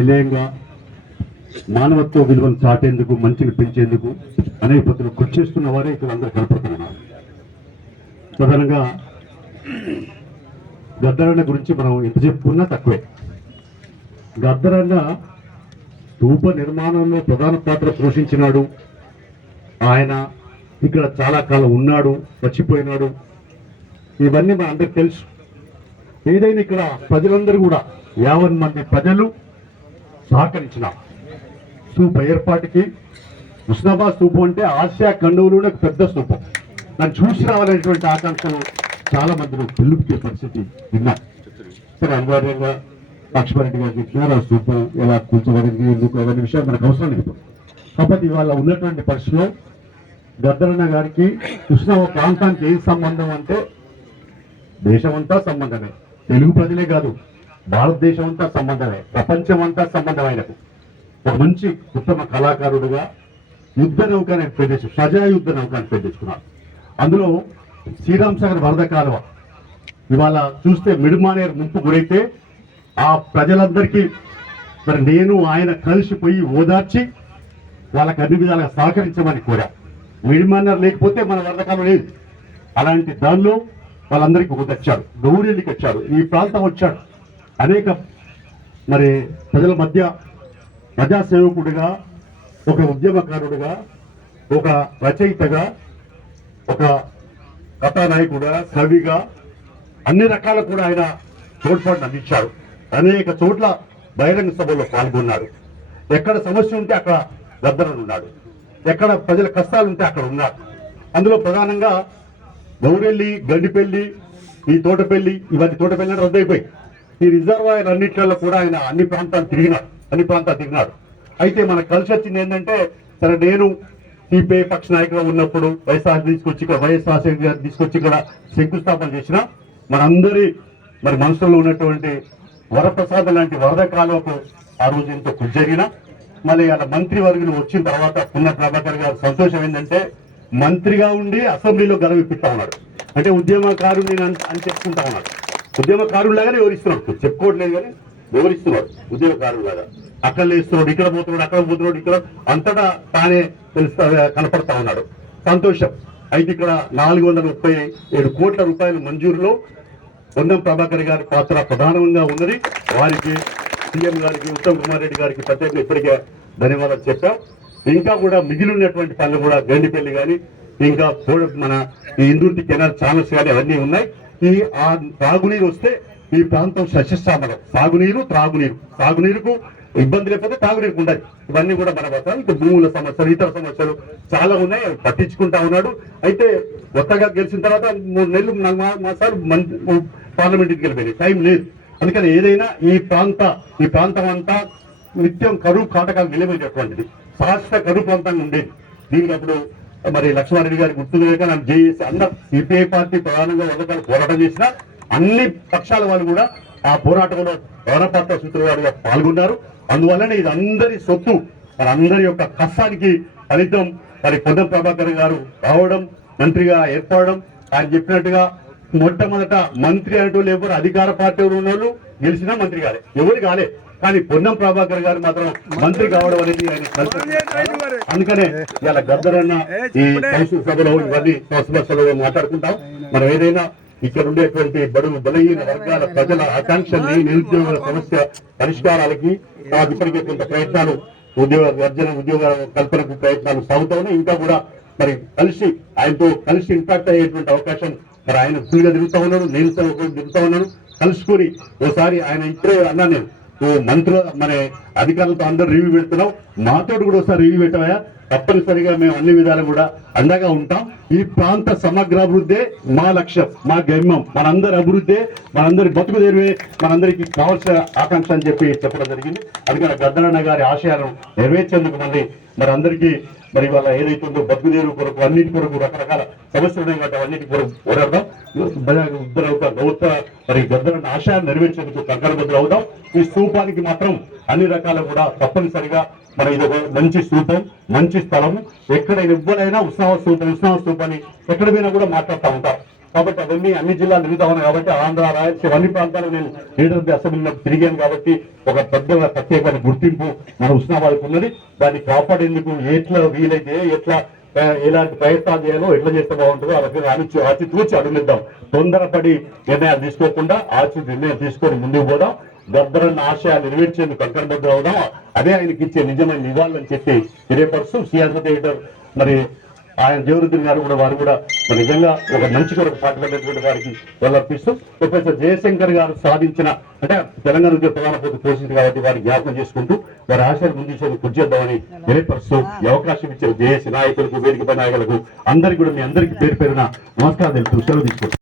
నిలయంగా మానవత్వ విలువను చాటేందుకు, మంచిని పెంచేందుకు అనేక పద్ధతులు కృషి చేస్తున్న వారే ఇక్కడ అందరూ కనపడుతున్నారు. ప్రధానంగా గద్దరన్న గురించి మనం ఎంత చెప్పుకున్నా తక్కువే. గద్దరన్న స్తూప నిర్మాణంలో ప్రధాన పాత్ర పోషించినాడు. ఆయన ఇక్కడ చాలా కాలం ఉన్నాడు, చచ్చిపోయినాడు. ఇవన్నీ మన అందరికి తెలుసు. ఏదైనా ఇక్కడ ప్రజలందరూ కూడా 50 మంది ప్రజలు సహకరించిన స్తూప ఏర్పాటుకి. హుస్నాబాద్ స్తూపం అంటే ఆసియా ఖండంలోనే ఒక పెద్ద స్తూపం. దాన్ని చూసి రావాలనేటువంటి ఆకాంక్షలు చాలా మందిలో పిలుపుకే పరిస్థితి విన్నారు. సరే, అనివార్యంగా లక్ష్మారెడ్డి గారు చెప్పినారు ఆ స్తూపం ఎలా కూర్చోవడానికి, ఎందుకు అవన్నీ విషయాలు మనకు అవసరం లేదు. కాబట్టి ఇవాళ ఉన్నటువంటి పరిస్థితిలో గద్దరన్న గారికి హుస్నాబాద్ ప్రాంతానికి ఏం సంబంధం అంటే దేశమంతా సంబంధమే. తెలుగు ప్రజలే కాదు, భారతదేశం అంతా సంబంధమే, ప్రపంచం అంతా సంబంధం. ఆయనకు ఒక మంచి ఉత్తమ కళాకారుడుగా యుద్ధ నౌక అని పేరు తెచ్చు, ప్రజా యుద్ధ నౌక అని పేరు తెచ్చుకున్నారు. అందులో శ్రీరామ్ సాగర్ వరద కాలువ ఇవాళ చూస్తే మిడుమానేరు ముంపు గురైతే ఆ ప్రజలందరికీ మరి నేను ఆయన కలిసిపోయి ఓదార్చి వాళ్ళకి అన్ని విధాలుగా సహకరించమని కోరా. మిడుమానేరు లేకపోతే మన వరద కాలువ లేదు. అలాంటి దానిలో వాళ్ళందరికీ ఓదార్చాడు. గౌరీలికి వచ్చాడు, ఈ ప్రాంతం వచ్చాడు. అనేక మరి ప్రజల మధ్య ప్రజాసేవకుడిగా, ఒక ఉద్యమకారుడిగా, ఒక రచయితగా, ఒక కథానాయకుడిగా, కవిగా అన్ని రకాల కూడా ఆయన తోడ్పాటును అందించాడు. అనేక చోట్ల బహిరంగ సభల్లో పాల్గొన్నాడు. ఎక్కడ సమస్య ఉంటే అక్కడ గద్దరన్న ఉన్నాడు, ఎక్కడ ప్రజల కష్టాలు ఉంటే అక్కడ ఉన్నాడు. అందులో ప్రధానంగా గౌరెల్లి, గండిపల్లి, ఈ తోటపల్లి, ఇవన్నీ తోటపల్లి అంటే రద్దయిపోయి ఈ రిజర్వాయర్ అన్నిట్లలో కూడా ఆయన అన్ని ప్రాంతాలు తిరిగినాడు. అయితే మనకు కలిసి వచ్చింది ఏంటంటే, సరే నేను సిపిఐ పక్ష నాయకులు ఉన్నప్పుడు వైఎస్ఆర్ తీసుకొచ్చి ఇక్కడ శంకుస్థాపన చేసిన మనందరి మరి మనసులో ఉన్నటువంటి వరప్రసాద్ లాంటి వరద కాలువకు ఆ రోజు ఎంతో కృషి జరిగిన. మళ్ళీ అలా మంత్రివర్గులు వచ్చిన తర్వాత పున్న ప్రభాకర్ గారు సంతోషం ఏంటంటే, మంత్రిగా ఉండి అసెంబ్లీలో గలవిప్పిస్తా ఉన్నాడు. అంటే ఉద్యమకారుని అని చెప్పుకుంటా ఉన్నాడు. ఉద్యమకారులాగానే వివరిస్తున్నాడు, చెప్పుకోవట్లేదు కానీ వివరిస్తున్నాడు. ఉద్యమకారులాగా అక్కడ లేస్తున్నాడు, ఇక్కడ పోతున్నాడు, అక్కడ పోతున్నాడు, ఇక్కడ అంతటా తానే కనపడతా ఉన్నాడు. సంతోషం. అయితే ఇక్కడ 437 కోట్ల రూపాయల మంజూరులో పొన్నం ప్రభాకర్ గారి పాత్ర ప్రధానంగా ఉన్నది. వారికి, సీఎం గారికి, ఉత్తమ్ కుమార్ రెడ్డి గారికి ప్రత్యేకంగా ఇప్పటికే ధన్యవాదాలు చెప్పాం. ఇంకా కూడా మిగిలి ఉన్నటువంటి పనులు కూడా గండిపల్లి కానీ, ఇంకా మన ఈ ఇందుర్తి కెనాల్ ఛానల్స్ కానీ అవన్నీ ఉన్నాయి. ఆ తాగునీరు వస్తే ఈ ప్రాంతం సస్యశ్యామలం. సాగునీరుకు ఇబ్బంది లేకపోతే తాగునీరు ఉండాలి. ఇవన్నీ కూడా మన వద్ద ఇంకా భూముల సమస్యలు, ఇతర సమస్యలు చాలా ఉన్నాయి, అవి పట్టించుకుంటా ఉన్నాడు. అయితే కొత్తగా గెలిచిన తర్వాత 3 నెలలు మా సార్ పార్లమెంట్కి వెళ్ళిపోయింది, టైం లేదు. అందుకని ఏదైనా ఈ ప్రాంతం అంతా నిత్యం కరువు కాటకాలు నిలబెట్టేటువంటిది, శాశ్వత కరువు ప్రాంతంగా ఉండేది. దీనికి అప్పుడు మరి లక్ష్మారెడ్డి గారి గుర్తు లేక నాకు జేఏసీ అందరూ సిపిఐ పార్టీ ప్రధానంగా వదకాలు పోరాటం చేసిన అన్ని పక్షాల వాళ్ళు కూడా ఆ పోరాటంలో ప్రధాన సూత్రధారులుగా పాల్గొన్నారు. అందువల్లనే ఇది అందరి సొత్తు, మరి అందరి యొక్క కష్టానికి ఫలితం మరి పొన్నం ప్రభాకర్ గారు రావడం, మంత్రిగా ఏర్పడడం. ఆయన చెప్పినట్టుగా మొట్టమొదట మంత్రి అనేటోళ్ళు ఎవరు అధికార పార్టీ ఉన్న వాళ్ళు గెలిచినా మంత్రి కాలే, ఎవరు కాలే. కానీ పొన్నం ప్రభాకర్ గారు మాత్రం మంత్రి కావడం అనేది ఆయన. అందుకనే ఇలా గద్దరన్న ఈ కౌన్సిల్ సభలో ఇవన్నీ సమస్యలు మాట్లాడుకుంటాం. మనం ఏదైనా ఇక్కడ ఉండేటువంటి బడుగు బలహీన వర్గాల ప్రజల ఆకాంక్షల్ని, నిరుద్యోగుల సమస్య పరిష్కారాలకి ఇప్పటికే కొంత ప్రయత్నాలు, ఉద్యోగ కల్పనకు ప్రయత్నాలు సాగుతా ఉన్నాయి. ఇంకా కూడా మరి ఆయనతో కలిసి ఇంపాక్ట్ అయ్యేటువంటి అవకాశం మరి ఆయన ఫుల్గా తిరుగుతా ఉన్నాడు, నేను తిరుగుతా ఉన్నాను. కలుసుకొని ఓసారి ఆయన ఇప్పుడే అన్నా, నేను మంత్రులు మన అధికారులతో అందరూ రివ్యూ పెడుతున్నాం, మాతో కూడా ఒకసారి రివ్యూ పెట్టవా, తప్పనిసరిగా మేము అన్ని విధాలు కూడా అండగా ఉంటాం. ఈ ప్రాంత సమగ్రాభివృద్ధే మా లక్ష్యం, మా గమ్యం, మనందరి అభివృద్ధే, మనందరి బతుకు తెరువే మనందరికీ కావాల్సిన ఆకాంక్ష అని చెప్పడం జరిగింది. అందుకని గద్దరన్న గారి ఆశయాలను నెరవేర్చేందుకు మరి అందరికీ మరి వాళ్ళ ఏదైతుందో బతుకుదేరు కొరకు అన్నిటి కొరకు రకరకాల సమస్యలు ఉన్నాయి కాబట్టి అన్నిటి కొరకు పోరాడదాం, ఉద్దరవుతాం. మరి గద్దరన్న ఆశయాన్ని నెరవేర్చేందుకు కంకణబద్దులు అవుతాం. ఈ స్తూపానికి మాత్రం అన్ని రకాల కూడా తప్పనిసరిగా మరి ఇది ఒక మంచి స్తూపం, మంచి స్థలం. ఎక్కడ ఎవ్వరైనా ఉత్సవ స్తూపాన్ని ఎక్కడ పోయినా కూడా మాట్లాడుతూ ఉంటాం. కాబట్టి అవన్నీ అన్ని జిల్లాలు తిరుగుతా ఉన్నాయి కాబట్టి ఆంధ్ర రాయలసీమ అన్ని ప్రాంతాలు నేను లీడర్ ఆఫ్ ది అసెంబ్లీలో తిరిగాను కాబట్టి ఒక పెద్ద ప్రత్యేకమైన గుర్తింపు మన ఉస్నాబాద్కు ఉన్నది. దాన్ని కాపాడేందుకు ఎట్లా వీలైతే ఎట్లా ఎలాంటి ప్రయత్నాలు చేయాలో ఎట్లా చేస్తే బాగుంటుందో ఆ రకంగా ఆచితూచి అడుగునిద్దాం. తొందరపడి నిర్ణయాలు తీసుకోకుండా ఆచి నిర్ణయం తీసుకొని ముందుకు పోదాం. గద్దరన్న ఆశయాలు నెరవేర్చేందుకు కంకణబద్ధం అవుదాం. అదే ఆయనకి ఇచ్చే నిజమైన నివాళులని చెప్పి తెలియపరుస్తూ సియాసత్ ఎడిటర్ మరి ఆయన జవరుద్దీన్ గారు కూడా వారు కూడా నిజంగా ఒక మంచి కొరకు పాటుపడినటువంటి వారికి వెళ్ళర్పిస్తూ ప్రొఫెసర్ జయశంకర్ గారు సాధించిన అంటే తెలంగాణ ఉద్యోగ ప్రధాన పోటీ పోషించారు కాబట్టి వారి జ్ఞాపకం చేసుకుంటూ వారి ఆశయాలు ముందు కృషి చేద్దామని తెలియపరుస్తూ ఈ అవకాశం ఇచ్చిన జేఏసీ నాయకులకు వేదికపై నాయకులకు అందరికీ కూడా మీ అందరికీ పేరు పేరున నమస్కారం తెలుపుతూ సెలవు తీసుకుంటాం.